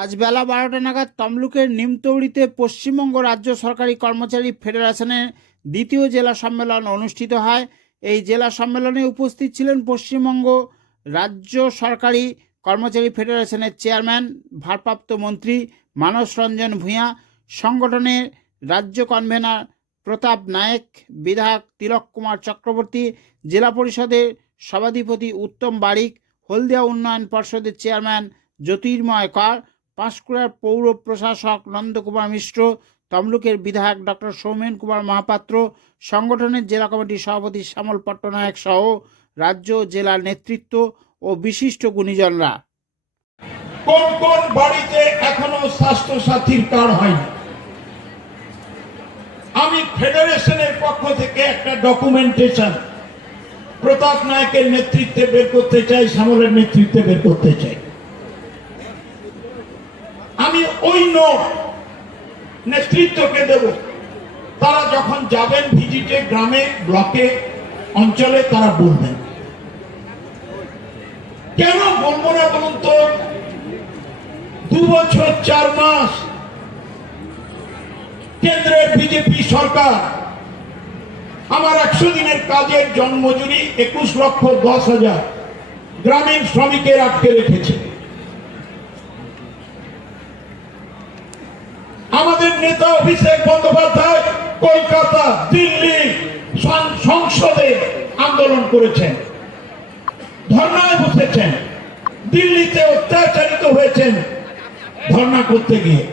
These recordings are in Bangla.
আজ বেলা 12টা নাগাদ তমলুকের নিমতৌড়িতে পশ্চিমবঙ্গ রাজ্য সরকারি কর্মচারী ফেডারেশনের দ্বিতীয় জেলা সম্মেলন অনুষ্ঠিত হয়। এই জেলা সম্মেলনে উপস্থিত ছিলেন পশ্চিমবঙ্গ রাজ্য সরকারি কর্মচারী ফেডারেশনের চেয়ারম্যান ভারপ্রাপ্ত মন্ত্রী মানস রঞ্জন ভূঁইয়া, সংগঠনের রাজ্য কনভেনার প্রতাপ নায়েক, বিধায়ক তিলক কুমার চক্রবর্তী, জেলা পরিষদের সভাধিপতি উত্তম বারিক, হলদিয়া উন্নয়ন পর্ষদের চেয়ারম্যান জ্যোতির্ময় কর, পাঁশকুড়ার পৌর প্রশাসক নন্দকুমার মিশ্র, তমলুকের বিধায়ক ডক্টর সৌমেন কুমার মহাপাত্র, সংগঠনের জেলা কমিটির সভাপতি শ্যামল পট্টনায়ক সহ রাজ্য জেলার নেতৃত্ব ও বিশিষ্ট গুণীজনরা। কোন কোন বাড়িতে এখনো স্বাস্থ্য সাথীর কার্ড হয়নি? আমি ফেডারেশনের পক্ষ থেকে একটা ডকুমেন্টেশন প্রতাপ নায়কের নেতৃত্বে বের করতে চাই, শ্যামলের নেতৃত্বে বের করতে চাই। আমি ওই নোট নেতৃত্বকে দেব, তারা যখন যাবেন ভিজিটে, গ্রামে, ব্লকে, অঞ্চলে, তারা বলবেন। কেন বলবো না বলুন তো? 2 বছর 4 মাস কেন্দ্রের বিজেপি সরকার আমার 100 দিনের কাজের জন্মজুরি 21,10,000 গ্রামীণ শ্রমিকের আটকে রেখেছে। আমাদের নেতা অভিষেক বন্দ্যোপাধ্যায় কলকাতা, দিল্লি সংসদে আন্দোলন করেছেন, ধর্নায় বসেছেন, দিল্লিতে অত্যাচারিত হয়েছেন ধর্না করতে গিয়ে।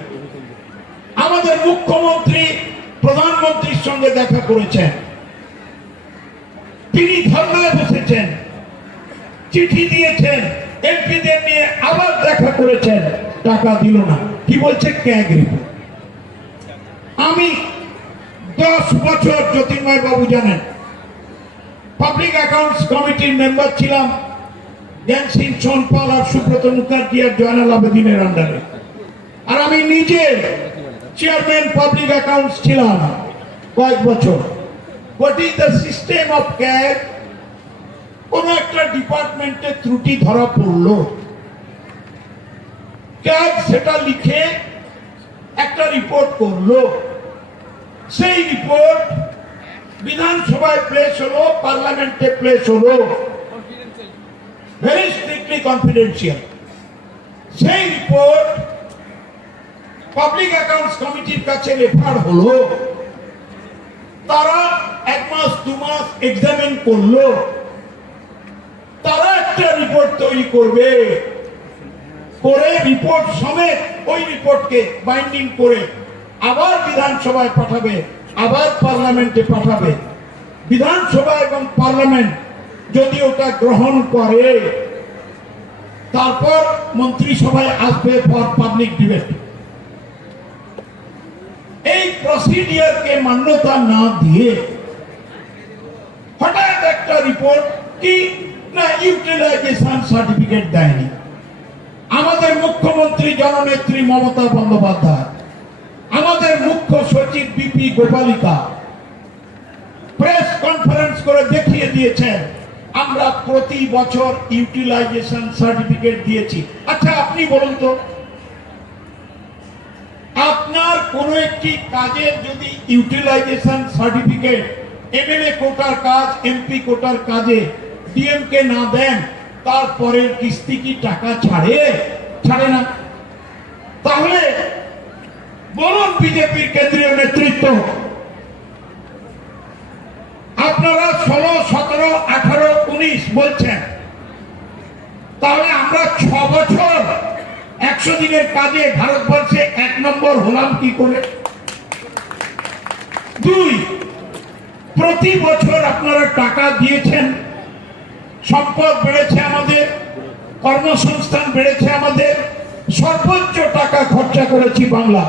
আমাদের মুখ্যমন্ত্রী প্রধানমন্ত্রীর সঙ্গে দেখা করেছেন, তিনি ধর্নায় বসেছেন, চিঠি দিয়েছেন, এমপিদের নিয়ে আবার দেখা করেছেন, টাকা দিল না। কি বলছে? CAG report. আমি 10 বছর, জ্যোতির্ময় বাবু জানেন, পাবলিক অ্যাকাউন্টস কমিটির মেম্বার ছিলাম জ্ঞান সিং সোনপাল আর সুব্রত মুখার্জি আর জয়নাল আবেদিনের আন্ডারে, আর আমি নিজে চেয়ারম্যান পাবলিক অ্যাকাউন্টস ছিলাম কয়েক বছর। What is the system of CAG? কোন একটা ডিপার্টমেন্টে ত্রুটি ধরা পড়লো, ক্যাগ সেটা লিখে একটা রিপোর্ট করলো, সেই রিপোর্ট বিধানসভায় প্লেস হলো, পার্লামেন্টে প্লেস হলো, ভেরি স্ট্রিক্টলি কনফিডেন্সিয়াল। সেই রিপোর্ট পাবলিক অ্যাকাউন্টস কমিটির কাছে রেফার হলো, তারা 1 মাস 2 মাস এক্সামিন করলো, তারা একটা রিপোর্ট তৈরি করবে, করে রিপোর্ট সমেত ওই রিপোর্টকে বাইন্ডিং করে আবার বিধানসভায় পাঠাবে, আবার পার্লামেন্টে পাঠাবে। বিধানসভা এবং পার্লামেন্ট যদি ওটা গ্রহণ করে, তারপর মন্ত্রিসভায় আসবে ফর পাবলিক ডিবেট। এই প্রসিডিয়ারকে মান্যতা না দিয়ে হঠাৎ একটা রিপোর্ট কি না ইউটিলাইজেশন সার্টিফিকেট দেয়নি। আমাদের মুখ্যমন্ত্রী জননেত্রী মমতা বন্দ্যোপাধ্যায়, আমাদের মুখ্য সচিব বিপি গোপালিকা প্রেস কনফারেন্স করে দেখিয়ে দিয়েছেন আমরা প্রতি বছর ইউটিলাইজেশন সার্টিফিকেট দিয়েছি। আচ্ছা আপনি বলুন তো, আপনার কোন একটি কাজের যদি ইউটিলাইজেশন সার্টিফিকেট এমএলএ কোটার কাজ, এমপি কোটার কাজে ডিএমকে না দেন, তারপরের কিস্তি কি টাকা ছাড়ে? ছাড়ে না। তাহলে বলুন বিজেপির কেন্দ্রীয় নেতৃত্ব, আপনারা 16, 17, 18, 19 বলছেন, তাহলে আমরা 6 বছর 100 দিনের কাজে ভারতবর্ষে 1 নম্বর হলাম কি করে? 2, প্রতি বছর আপনারা টাকা দিয়েছেন, সম্পদ বেড়েছে আমাদের, কর্মসংস্থান বেড়েছে আমাদের, সর্বোচ্চ টাকা খরচা করেছি বাংলা।